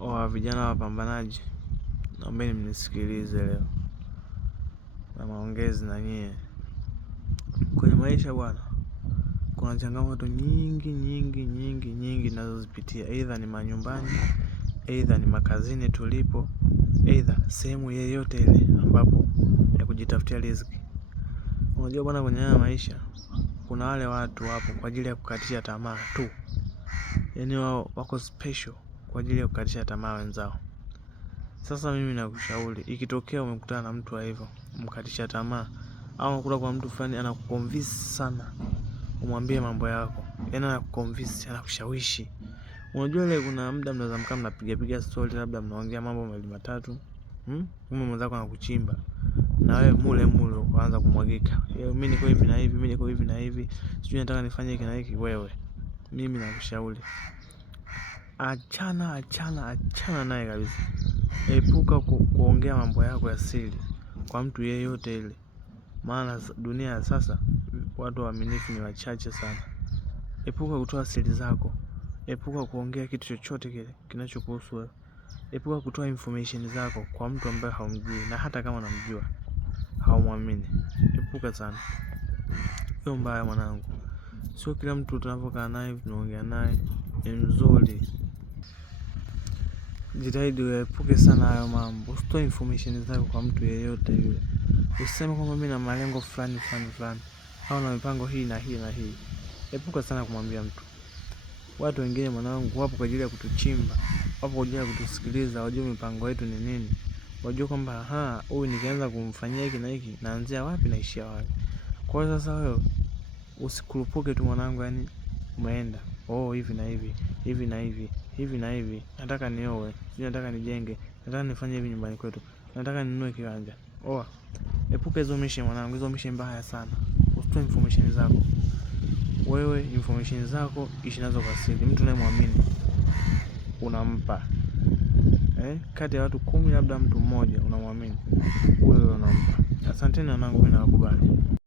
wa vijana wapambanaji, naombeni mnisikilize leo na maongezi na nyie. Kwenye maisha bwana, kuna changamoto nyingi nazozipitia, aidha ni manyumbani, aidha ni makazini tulipo, aidha sehemu yeyote ile ambapo ya kujitafutia riziki. Unajua bwana, kwenye haya maisha kuna wale watu wapo kwa ajili ya kukatisha tamaa tu. Yaani wao wako special kwa ajili ya kukatisha tamaa wenzao. Sasa mimi nakushauri, ikitokea umekutana na mtu wa hivyo, mkatisha tamaa, au unakuta kwa mtu fulani anakuconvince sana umwambie mambo yako, yaani anakuconvince, anakushawishi. Unajua ile kuna muda mnaweza mkaa mnapiga story, labda mnaongea mambo mawili matatu, kumbe mwenzako anakuchimba na wewe mule uanza kumwagika. Mimi niko hivi na hivi, mimi niko hivi na hivi, sijui nataka nifanye hiki na hiki. Wewe, mimi nakushauri, achana naye kabisa. Epuka kuongea mambo yako ya siri kwa mtu yeyote ile, maana dunia sasa watu waaminifu ni wachache sana. Epuka kutoa siri zako, epuka kuongea kitu chochote kile kinachokuhusu wewe. Epuka kutoa information zako kwa mtu ambaye haumjui, na hata kama unamjua haumwamini. Epuka sana, sio mbaya mwanangu. Sio kila mtu tunavyokaa naye tunaongea naye ni mzuri. Jitahidi uepuke sana hayo mambo. Usitoe information zako kwa mtu yeyote yule. Usiseme kwamba mimi na malengo fulani au na mipango hii na hii na hii. Epuka sana kumwambia mtu. Watu wengine mwanangu wapo kwa ajili ya kutuchimba, wapo kwa ajili ya kutusikiliza, wajue mipango yetu ni nini. Wajue kwamba huyu nikianza kumfanyia hiki na hiki naanzia wapi naishia wapi. Kwa hiyo sasa wewe usikurupuke tu mwanangu, yani umeenda hivi na hivi, hivi na hivi, hivi na hivi, nataka nioe, nataka nijenge, nataka nifanye hivi nyumbani kwetu, nataka ninunue kiwanja. Epuka hizo mission mwanangu, hizo mission mbaya sana. Usitoe information zako. Wewe information zako ishi nazo kwa siri. Mtu unayemwamini unampa. Kati ya watu 10 labda mtu mmoja unamwamini, wewe unampa. Asanteni wanangu, mimi nawakubali.